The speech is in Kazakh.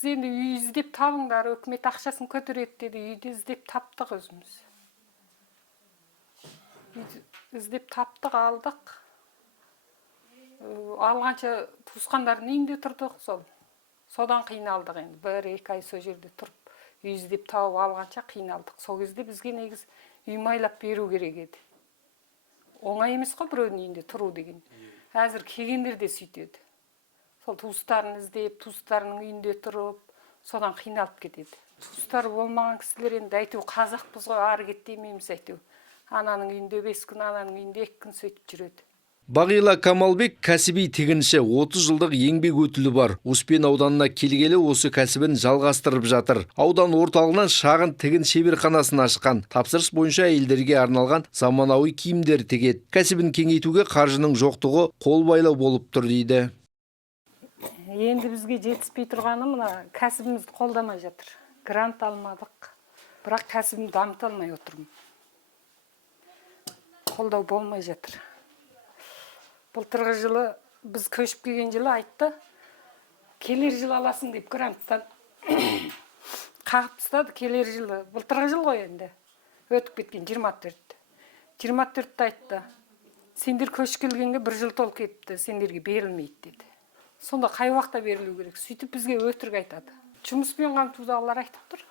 Biz endi үй издеп табыңдар, өкмөт акчасын көтөрөт деди. Үйдү издеп таптык өзүбүз. Издеп таптык, алдык. Алганча туускандардын үйүндө турдук сол. Содан кыйналдык энди. 1-2 ай сол жерде туруп, үй издеп табып алганча кыйналдык. Сол кезде бизге негиз үй майлап берүү керек эди. Оңай эмес го бирөөнүн үйүндө туруу деген. Азыр келгендер да сүйтөт. Сол туустарын издеп, туустарынын үйүндө туруп, содан кыйналып кетет. Туустары болмаган кисилер энди айтуу казакпыз го, ары кетемейбиз айтуу. Ананын үйүндө 5 күн, ананын үйүндө 2 күн сөйтүп жүрөт. Багила Камалбек кәсіби тігінші, 30 жылдық еңбек өтілі бар. Успен ауданына келгелі осы кәсібін жалғастырып жатыр. Аудан орталығынан шағын тігін шеберханасын ашқан. Тапсырыс бойынша әйелдерге арналған заманауи киімдер тігеді. Кәсібін кеңейтуге қаржының жоқтығы қолбайлау болып тұр дейді. Енді бізге жетіспей тұрғаны мына кәсібімізді қолдамай жатыр. Грант алмадық. Бірақ кәсібімді дамыта алмай отырмын. Қолдау болмай жатыр. Былтырғы жылы біз көшіп келген жылы айтты, келер жыл аласың деп гранттан қағып тастады. Келер жылы, былтырғы жыл ғой енді, өтіп кеткен 24. 24-ті айтты, сендер көшіп келгенге 1 жыл толық етті, сендерге берілмейді деді. Сонда қай уақытта берілу керек? Сөйтіп бізге өтірік айтады. Жұмыспен қамтудағылар айтып тұр.